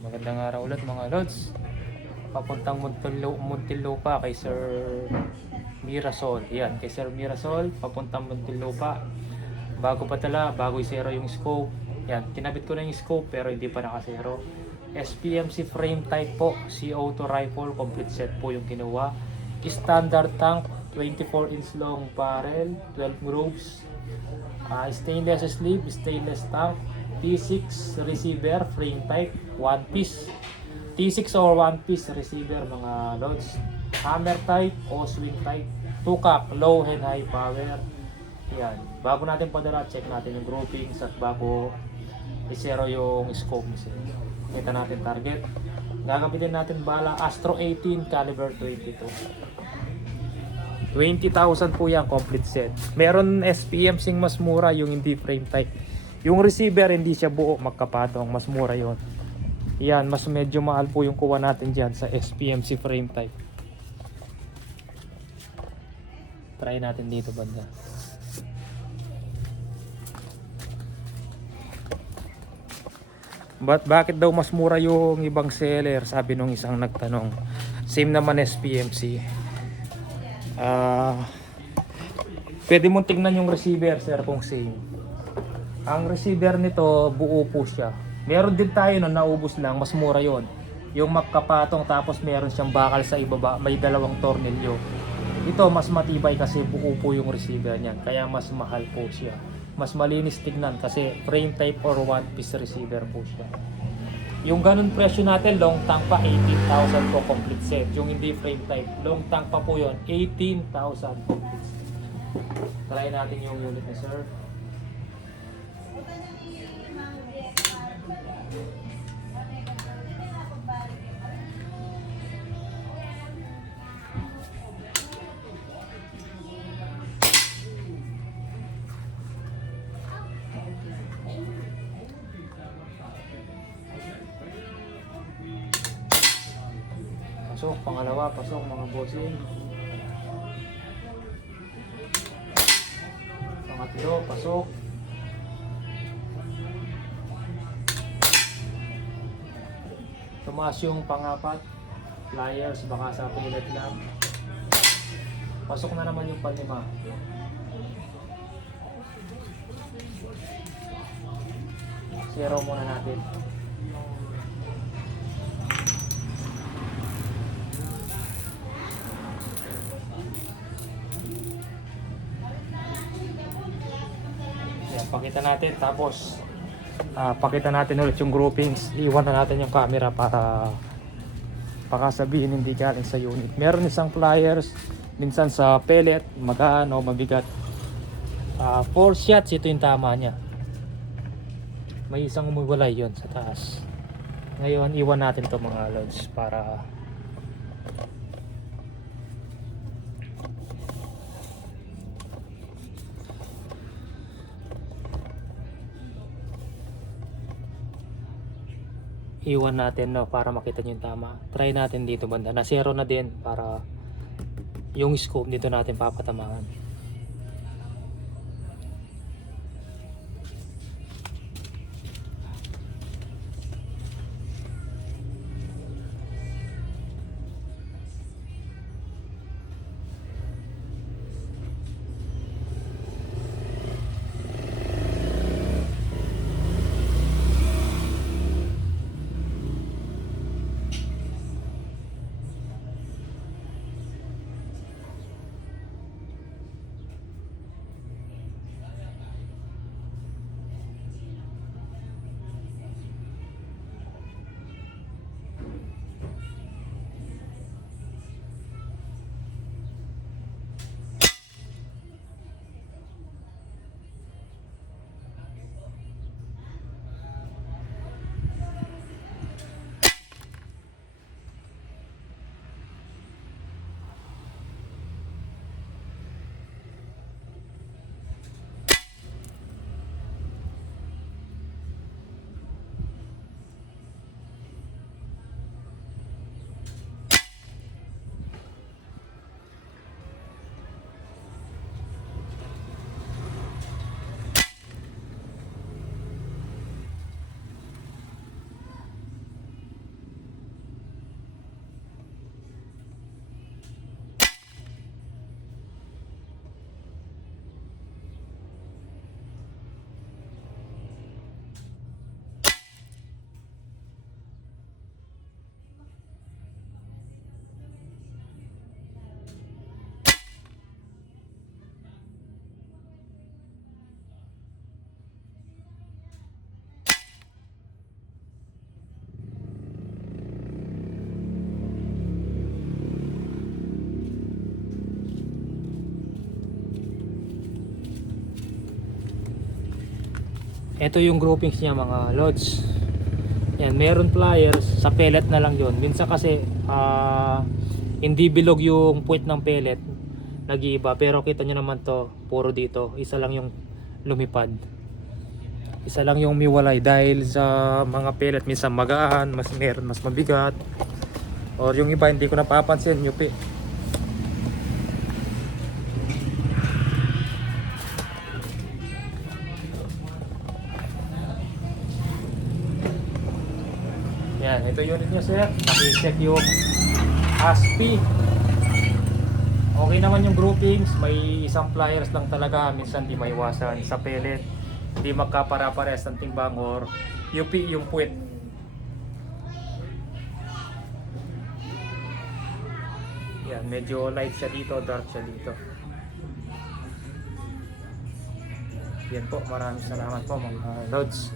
Magandang araw ulit mga lods. Papuntang Muntinlupa kay Sir Mirasol. Yan, kay Sir Mirasol, papuntang Muntinlupa. Bago pa tala, bago i-zero yung scope. Yan, kinabit ko na yung scope pero hindi pa nakasero. SPMC frame type po, CO2 rifle, complete set po yung kinuha. Standard tank, 24 inch long barrel, 12 grooves. Stainless sleeve, stainless tank, T6 receiver, frame type, one piece. T6 or one piece receiver mga lods. Hammer type o swing type. Tukak, low and high power. Yan. Bago natin padala, check natin yung groupings at bago i-zero yung scope mismo. Kita natin target. Gagamitin natin bala Astro 18 caliber 22. 20,000 po yan complete set. Meron SPM sing mas mura yung hindi frame type. Yung receiver hindi siya buo magkapatong, mas mura yon. Yan, mas medyo mahal po yung kuha natin dyan sa SPMC frame type. Try natin dito banda. Bakit daw mas mura yung ibang seller? Sabi nung isang nagtanong. Same naman SPMC. Pwede mong tingnan yung receiver sir kung same. Ang receiver nito buo po siya. Meron din tayo na naubos lang, mas mura yon. Yung magkapatong tapos meron siyang bakal sa ibaba, may dalawang tornilyo. Ito mas matibay kasi buo po yung receiver niyan, kaya mas mahal po siya. Mas malinis tignan kasi frame type or one piece receiver po siya. Yung ganun presyo natin, long tank pa 18,000 po complete set. Yung hindi frame type, long tank pa po yon, 18,000 complete set. Try natin yung unit ni sir. Pasok, pangalawa, pasok mga bossing. Pangatlo, pasok. Tumaas yung pangapat. Pliers, baka sa pilit lang. Pasok na naman yung panlima. Zero muna natin. Pakita natin tapos pakita natin ulit yung groupings. Iwan na natin yung camera para sabihin hindi galing sa unit. Meron isang pliers, minsan sa pellet, magaan o mabigat. 4 shots ito yung tama niya. May isang umuwalay yon sa taas. Ngayon iwan natin to mga lods para iwan natin no, para makita nyo yung tama. Try natin dito banda. Na zero na din para yung scope dito natin papatamaan. Ito yung groupings niya mga lods. Yan, meron pliers sa pellet na lang yon. Minsan kasi hindi bilog yung puwet ng pellet, nag-iiba. Pero kita nyo naman to, puro dito. Isa lang yung lumipad. Isa lang yung miwalay dahil sa mga pellet minsan magaan, meron mas mabigat. Or yung iba hindi ko napapansin, yupi. Yan, ito unit nyo sir. Naki-check yung ASPI. Okay naman yung groupings. May isang pliers lang talaga. Minsan di maiwasan sa pellet. Di magkapara-pares ng timbang or UP yung puwet. Yan, medyo light siya dito, dark siya dito. Yan po, maraming salamat po mga lods.